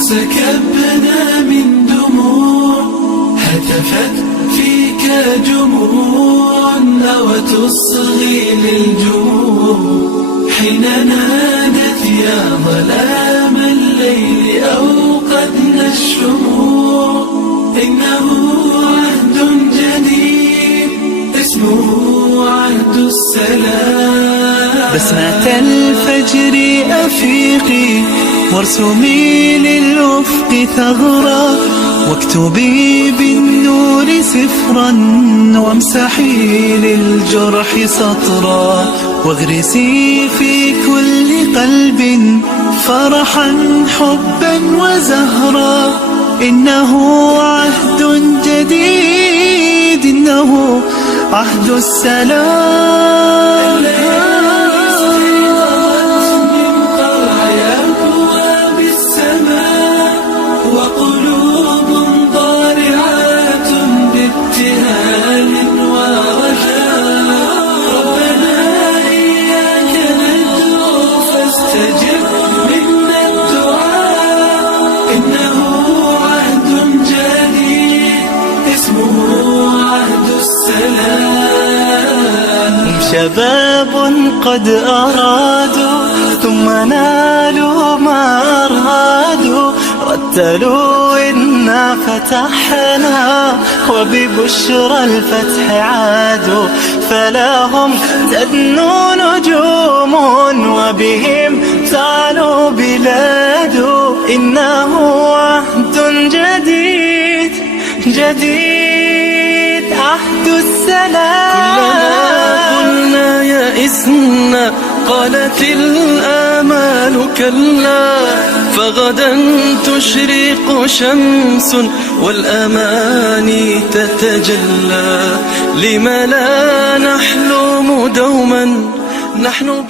سكبنا من دموع هتفت فيك جموع أو تصغي للجموع حين نادت يا ظلام الليل أوقدنا الشموع. إنه عهد جديد اسمه عهد السلام. بسمة الفجر أفيقي وارسمي للأفق ثغرا واكتبي بالنور سفرا وامسحي للجرح سطرا واغرسي في كل قلب فرحا حبا وزهرا. إنه عهد جديد إنه عهد السلام. شباب قد أرادوا ثم نالوا ما أرادوا رتلوا إنا فتحنا وببشرى الفتح عادوا فلهم تدنو نجوم وبهم تعلو بلاد. إنه عهد جديد جديد عهد السلام. يئسنا قالت الآمال كلا فغدا تشرق شمس والأماني تتجلى. لم لا نحلم دوما نحن